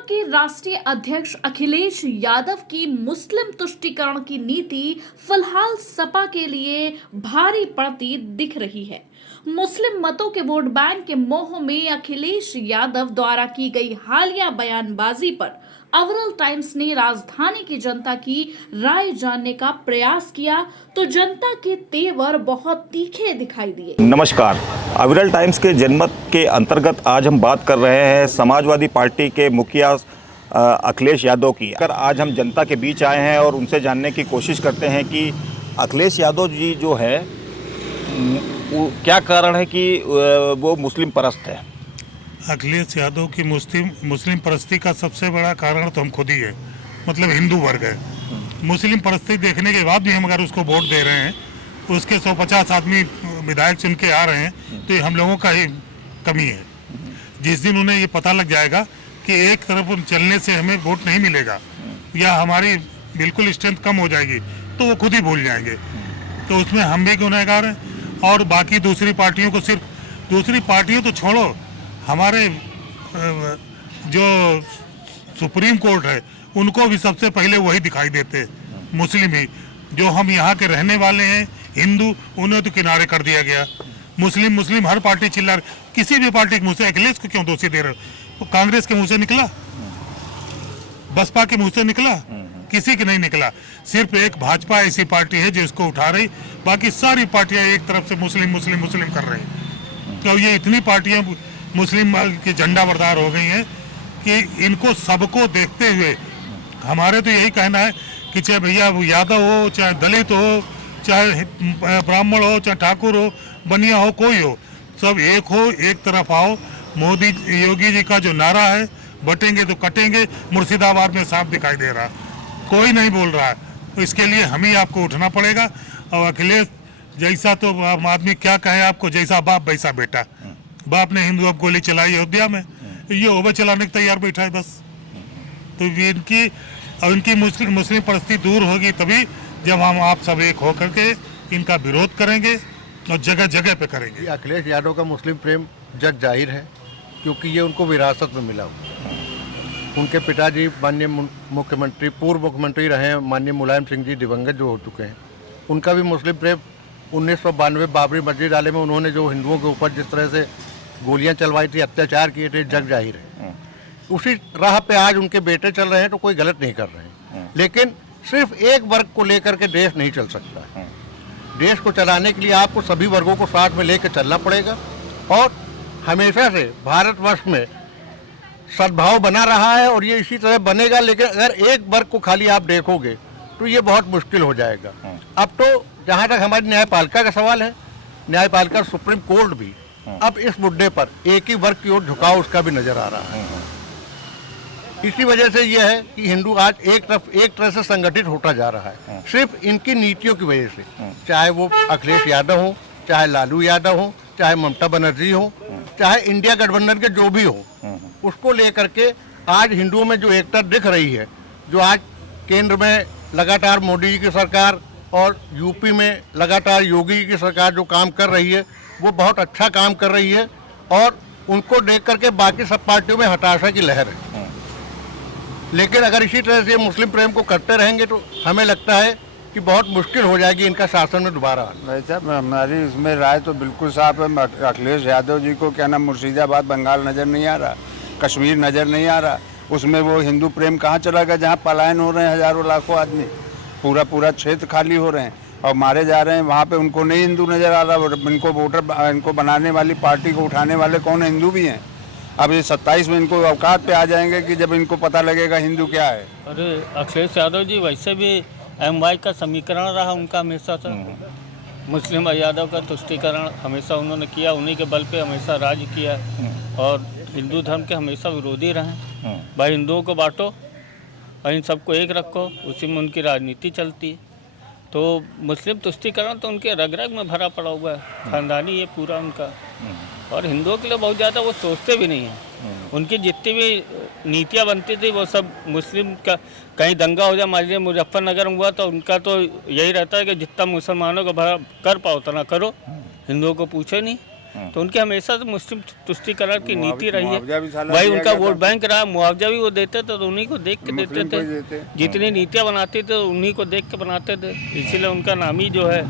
के राष्ट्रीय अध्यक्ष अखिलेश यादव की मुस्लिम तुष्टीकरण की नीति फिलहाल सपा के लिए भारी पड़ती दिख रही है। मुस्लिम मतों के वोट बैंक के मोह में अखिलेश यादव द्वारा की गई हालिया बयानबाजी पर अवरल टाइम्स ने राजधानी की जनता की राय जानने का प्रयास किया तो जनता के तेवर बहुत तीखे दिखाई दिए। नमस्कार, अविरल टाइम्स के जनमत के अंतर्गत आज हम बात कर रहे हैं समाजवादी पार्टी के मुखिया अखिलेश यादव की। अगर आज हम जनता के बीच आए हैं और उनसे जानने की कोशिश करते हैं कि अखिलेश यादव जी जो है क्या कारण है कि वो मुस्लिम परस्त है। अखिलेश यादव की मुस्लिम परस्ती का सबसे बड़ा कारण तो हम खुद ही है, मतलब हिंदू वर्ग है। मुस्लिम परस्ती देखने के बाद भी हम अगर उसको वोट दे रहे हैं, उसके 150 आदमी विधायक चुन के आ रहे हैं, तो ये हम लोगों का ही कमी है। जिस दिन उन्हें ये पता लग जाएगा कि एक तरफ चलने से हमें वोट नहीं मिलेगा या हमारी बिल्कुल स्ट्रेंथ कम हो जाएगी, तो वो खुद ही भूल जाएंगे। तो उसमें हम भी गुनहगार हैं और बाकी दूसरी पार्टियों को, सिर्फ दूसरी पार्टियों तो छोड़ो, हमारे जो सुप्रीम कोर्ट है उनको भी सबसे पहले वही दिखाई देते, मुस्लिम ही। जो हम यहाँ के रहने वाले हैं हिंदू, उन्हें तो किनारे कर दिया गया। मुस्लिम मुस्लिम हर पार्टी चिल्ला, किसी भी पार्टी के मुँह से अखिलेश को क्यों दोषी दे रहे हो? कांग्रेस के मुँह से निकला, बसपा के मुँह से निकला, किसी के नहीं निकला। सिर्फ एक भाजपा ऐसी पार्टी है जो इसको उठा रही, बाकी सारी पार्टियां एक तरफ से मुस्लिम मुस्लिम मुस्लिम कर रही। तो ये इतनी पार्टियां मुस्लिम के झंडा बरदार हो गई हैं कि इनको सबको देखते हुए हमारे तो यही कहना है कि चाहे भैया यादव हो, चाहे दलित हो, चाहे ब्राह्मण हो, चाहे ठाकुर हो, बनिया हो, कोई हो, सब एक हो, एक तरफ आओ। मोदी योगी जी का जो नारा है, बटेंगे तो कटेंगे, मुर्शिदाबाद में साफ दिखाई दे रहा, कोई नहीं बोल रहा है। तो इसके लिए हम ही आपको उठना पड़ेगा। और अखिलेश जैसा तो आम आदमी क्या कहे आपको, जैसा बाप वैसा बेटा। बाप ने हिंदू अब गोली चलाई अयोध्या में, ये ओवर चलाने के तैयार बैठा है बस। तो इनकी मुस्लिम परिस्थिति दूर होगी तभी जब हम आप सब एक होकर के इनका विरोध करेंगे और जगह जगह पे करेंगे। अखिलेश यादव का मुस्लिम प्रेम जग जाहिर है, क्योंकि ये उनको विरासत में मिला हुआ। उनके पिताजी माननीय मुख्यमंत्री, पूर्व मुख्यमंत्री रहे हैं माननीय मुलायम सिंह जी, दिवंगत जो हो चुके हैं। उनका भी मुस्लिम प्रेम 1992 बाबरी मस्जिद वाले में उन्होंने जो हिंदुओं के ऊपर जिस तरह से गोलियां चलवाई थी, अत्याचार किए थे, जग जाहिर है। उसी राह पे आज उनके बेटे चल रहे हैं, तो कोई गलत नहीं कर रहे हैं। लेकिन सिर्फ एक वर्ग को लेकर के देश नहीं चल सकता। देश को चलाने के लिए आपको सभी वर्गों को साथ में लेकर चलना पड़ेगा। और हमेशा से भारतवर्ष में सद्भाव बना रहा है और ये इसी तरह बनेगा। लेकिन अगर एक वर्ग को खाली आप देखोगे तो ये बहुत मुश्किल हो जाएगा। अब तो जहाँ तक हमारी न्यायपालिका का सवाल है, न्यायपालिका सुप्रीम कोर्ट भी अब इस मुद्दे पर एक ही वर्ग की ओर झुकाव उसका भी नजर आ रहा है। इसी वजह से यह है कि हिंदू आज एक तरह से संगठित होता जा रहा है, सिर्फ इनकी नीतियों की वजह से। चाहे वो अखिलेश यादव हो, चाहे लालू यादव हो, चाहे ममता बनर्जी हो, चाहे इंडिया गठबंधन के जो भी हो, उसको लेकर के आज हिंदुओं में जो एकता दिख रही है, जो आज केंद्र में लगातार मोदी जी की सरकार और यूपी में लगातार योगी जी की सरकार जो काम कर रही है, वो बहुत अच्छा काम कर रही है। और उनको देख करके बाकी सब पार्टियों में हताशा की लहर है। लेकिन अगर इसी तरह से मुस्लिम प्रेम को करते रहेंगे तो हमें लगता है कि बहुत मुश्किल हो जाएगी इनका शासन में दोबारा। भाई साहब, हमारी इसमें राय तो बिल्कुल साफ है। अखिलेश यादव जी को क्या नाम, मुर्शिदाबाद बंगाल नज़र नहीं आ रहा, कश्मीर नज़र नहीं आ रहा। उसमें वो हिंदू प्रेम कहाँ चला गया जहाँ पलायन हो रहे हैं हज़ारों लाखों आदमी, पूरा क्षेत्र खाली हो रहे हैं और मारे जा रहे हैं। वहाँ पे उनको नहीं हिंदू नज़र आ रहा। इनको वोटर, इनको बनाने वाली पार्टी को उठाने वाले कौन हिंदू भी हैं। अब ये 27 में इनको औकात पे आ जाएंगे कि जब इनको पता लगेगा हिंदू क्या है। अरे अखिलेश यादव जी वैसे भी एमवाई का समीकरण रहा उनका हमेशा से। मुस्लिम यादव का तुष्टीकरण हमेशा उन्होंने किया, उन्हीं के बल पे हमेशा राज किया और हिंदू धर्म के हमेशा विरोधी रहे। भाई हिंदुओं को बांटो और इन सबको एक रखो, उसी में उनकी राजनीति चलती है। तो मुस्लिम तुष्टीकरण तो उनके रग रग में भरा पड़ा हुआ है, खानदानी ये पूरा उनका। और हिंदुओं के लिए बहुत ज़्यादा वो सोचते भी नहीं हैं। उनकी जितनी भी नीतियाँ बनती थी वो सब मुस्लिम का, कहीं दंगा हो जाए, मान लीजिए मुजफ्फरनगर में हुआ तो उनका तो यही रहता है कि जितना मुसलमानों को भरा कर पाओ उतना करो, हिंदुओं को पूछो नहीं। तो उनके हमेशा से मुस्लिम तुष्टीकरण की नीति रही मुआवजा भी है। साला भाई दिया उनका गया वोट था। बैंक रहा, मुआवजा भी वो देते थे तो उन्हीं को देख के देते मुस्लिम को ही थे। देते। जितनी नीतियाँ बनाते थे उन्हीं को देख के बनाते थे, इसीलिए उनका नाम ही जो है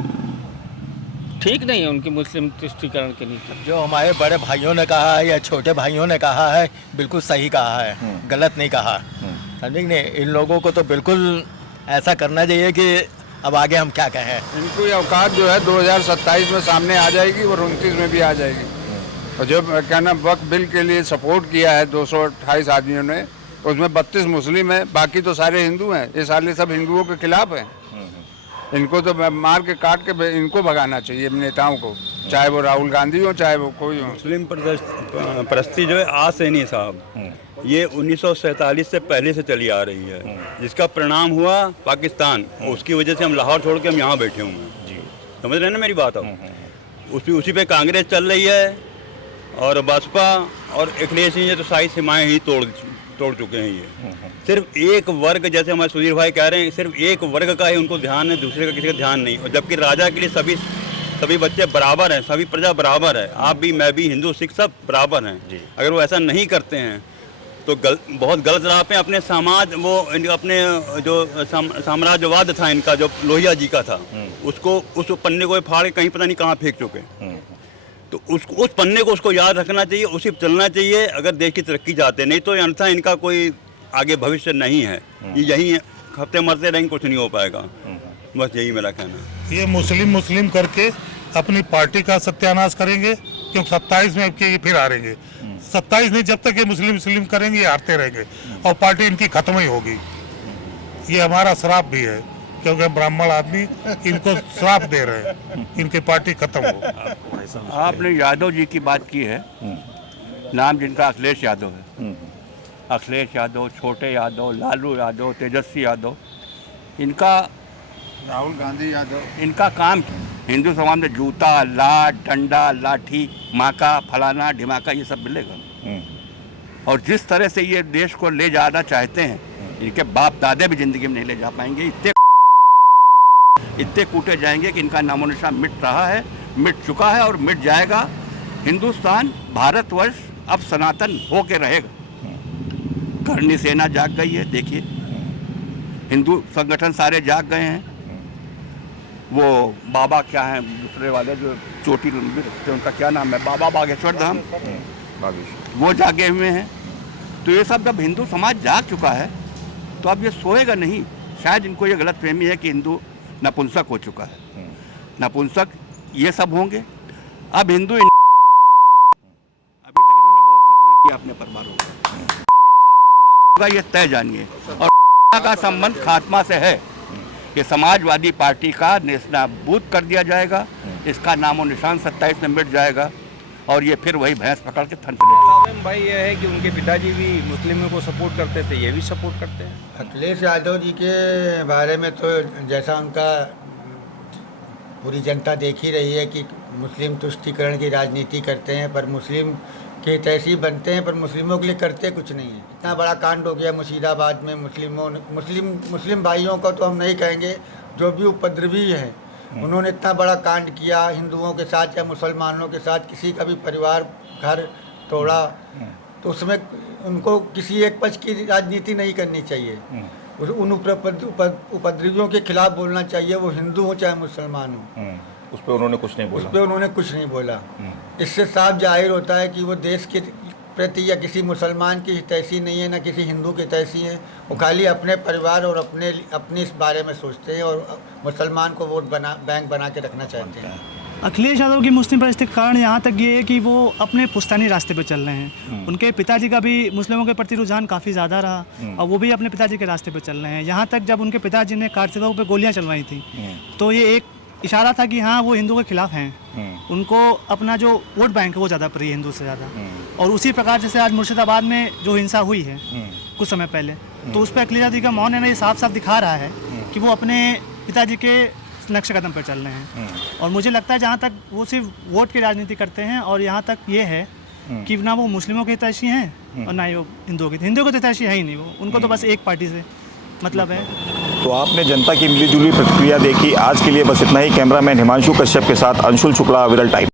ठीक नहीं है, उनकी मुस्लिम तुष्टीकरण की नीति। जो हमारे बड़े भाइयों ने कहा है या छोटे भाइयों ने कहा है बिल्कुल सही कहा है, गलत नहीं कहा। समझे नहीं, इन लोगों को तो बिल्कुल ऐसा करना चाहिए कि अब आगे हम क्या कहें। इनको ये औकात जो है 2027 में सामने आ जाएगी और 29 में भी आ जाएगी। और जो क्या नाम वक्फ बिल के लिए सपोर्ट किया है 228 आदमियों ने, उसमें 32 मुस्लिम हैं, बाकी तो सारे हिंदू हैं। ये साले सब हिंदुओं के खिलाफ हैं। इनको तो मार के काट के इनको भगाना चाहिए नेताओं को, चाहे वो राहुल गांधी हो चाहे वो कोई हो। मुस्लिम परस्ती जो है आज से नहीं साहब, ये 1947 से पहले से चली आ रही है, जिसका परिणाम हुआ पाकिस्तान। उसकी वजह से हम लाहौर छोड़ के हम यहाँ बैठे हुए हैं जी। समझ रहे हैं ना मेरी बात? अब उसी पे कांग्रेस चल रही है और बसपा और अखिलेश सिंह तो सारी सीमाएं ही तोड़ चुके हैं। ये सिर्फ एक वर्ग, जैसे हमारे सुधीर भाई कह रहे हैं, सिर्फ एक वर्ग का ही उनको ध्यान है, दूसरे का किसी का ध्यान नहीं। और जबकि राजा के लिए सभी बच्चे बराबर हैं, सभी प्रजा बराबर है। आप भी, मैं भी, हिंदू सिख सब बराबर हैं। अगर वो ऐसा नहीं करते हैं तो बहुत गलत राह पे अपने समाज वो अपने जो साम्राज्यवाद था इनका, जो लोहिया जी का था, उसको उस पन्ने को फाड़ के कहीं पता नहीं कहाँ फेंक चुके। तो उस पन्ने को उसको याद रखना चाहिए, उसी पर चलना चाहिए अगर देश की तरक्की चाहते। नहीं तो अन्यथा इनका कोई आगे भविष्य नहीं है। ये यही हफ्ते मरते रहेंगे, कुछ नहीं हो पाएगा। बस यही मेरा कहना है। ये मुस्लिम करके अपनी पार्टी का सत्यानाश करेंगे, क्योंकि 27 में अब फिर हारेंगे। 27 नहीं, जब तक ये मुस्लिम करेंगे ये हारते रहेंगे और पार्टी इनकी खत्म ही होगी। ये हमारा श्राप भी है, क्योंकि ब्राह्मण आदमी इनको श्राप दे रहे हैं, इनकी पार्टी खत्म हो। आपने यादव जी की बात की है, नाम जिनका अखिलेश यादव है। अखिलेश यादव, छोटे यादव, लालू यादव, तेजस्वी यादव, इनका राहुल गांधी यादव, इनका काम हिंदू समाज में जूता, लाठ, डंडा, लाठी, माका, फलाना, ढिमाका, ये सब मिलेगा। और जिस तरह से ये देश को ले जाना चाहते हैं, इनके बाप दादे भी जिंदगी में नहीं ले जा पाएंगे। इतने कूटे जाएंगे कि इनका नामो निशान मिट रहा है, मिट चुका है और मिट जाएगा। हिंदुस्तान, भारतवर्ष अब सनातन होके रहेगा। करनी सेना जाग गई है, देखिए हिंदू संगठन सारे जाग गए हैं। वो बाबा क्या हैं दूसरे वाले जो चोटी लंबी रखते हैं, उनका क्या नाम है, बाबा बागेश्वर धाम, वो जागे हुए हैं। तो ये सब जब हिंदू समाज जाग चुका है तो अब ये सोएगा नहीं। शायद इनको ये गलत फहमी है कि हिंदू नपुंसक हो चुका है। नपुंसक ये सब होंगे। अब हिंदू अभी तक इन्होंने बहुत खतना किया अपने परिवारों को, अब इनका खतना होगा ये तय जानिए। और का संबंध खात्मा से है कि समाजवादी पार्टी का नेस्तनाबूद कर दिया जाएगा। इसका नामो निशान 27 में मिट जाएगा और ये फिर वही भैंस पकड़ के थन प्रॉब्लम भाई ये है कि उनके पिताजी भी मुस्लिमों को सपोर्ट करते थे, ये भी सपोर्ट करते हैं। अखिलेश यादव जी के बारे में तो जैसा उनका पूरी जनता देख ही रही है कि मुस्लिम तुष्टीकरण की राजनीति करते हैं, पर मुस्लिम के तैसी बनते हैं पर मुस्लिमों के लिए करते कुछ नहीं है। इतना बड़ा कांड हो गया मुर्शिदाबाद में। मुस्लिम भाइयों का तो हम नहीं कहेंगे, जो भी उपद्रवी हैं उन्होंने इतना बड़ा कांड किया हिंदुओं के साथ या मुसलमानों के साथ। किसी का भी परिवार घर तोड़ा, तो उसमें उनको किसी एक पक्ष की राजनीति नहीं करनी चाहिए। उन उपद्रवियों के खिलाफ बोलना चाहिए, वो हिंदू हो चाहे मुसलमान हो। उस पर उन्होंने कुछ नहीं बोला। उस पर उन्होंने कुछ नहीं बोला। इससे साफ जाहिर होता है कि वो देश के प्रति या किसी मुसलमान की हितैषी नहीं है, ना किसी हिंदू की हितैषी है। वो खाली अपने परिवार और अपने इस बारे में सोचते हैं और मुसलमान को वोट बैंक बना के रखना चाहते हैं। अखिलेश यादव की मुस्लिम परिस्थिति के कारण यहाँ तक ये है कि वो अपने पुश्तैनी रास्ते पर चल रहे हैं। उनके पिताजी का भी मुस्लिमों के प्रति रुझान काफ़ी ज़्यादा रहा और वो भी अपने पिताजी के रास्ते पर चल रहे हैं। यहाँ तक जब उनके पिताजी ने कार सेवकों पर गोलियाँ चलवाई थी तो ये एक इशारा था कि हाँ वो हिंदुओं के खिलाफ हैं। उनको अपना जो वोट बैंक है वो ज़्यादा प्रिय हिंदू से ज़्यादा। और उसी प्रकार जैसे आज मुर्शिदाबाद में जो हिंसा हुई है कुछ समय पहले, तो उस पर अखिलेश यादव का मौन है ना, ये साफ साफ दिखा रहा है कि वो अपने पिताजी के नक्शे कदम पर चल रहे हैं। और मुझे लगता है जहाँ तक वो सिर्फ वोट की राजनीति करते हैं और यहाँ तक ये है कि ना वो मुस्लिमों के हितैषी हैं और ना ही वो हिंदुओं के हितैषी है ही नहीं। वो उनको तो बस एक पार्टी से मतलब है। तो आपने जनता की मिलीजुली प्रतिक्रिया देखी। आज के लिए बस इतना ही। कैमरामैन हिमांशु कश्यप के साथ अंशुल शुक्ला, विरल टाइम्स।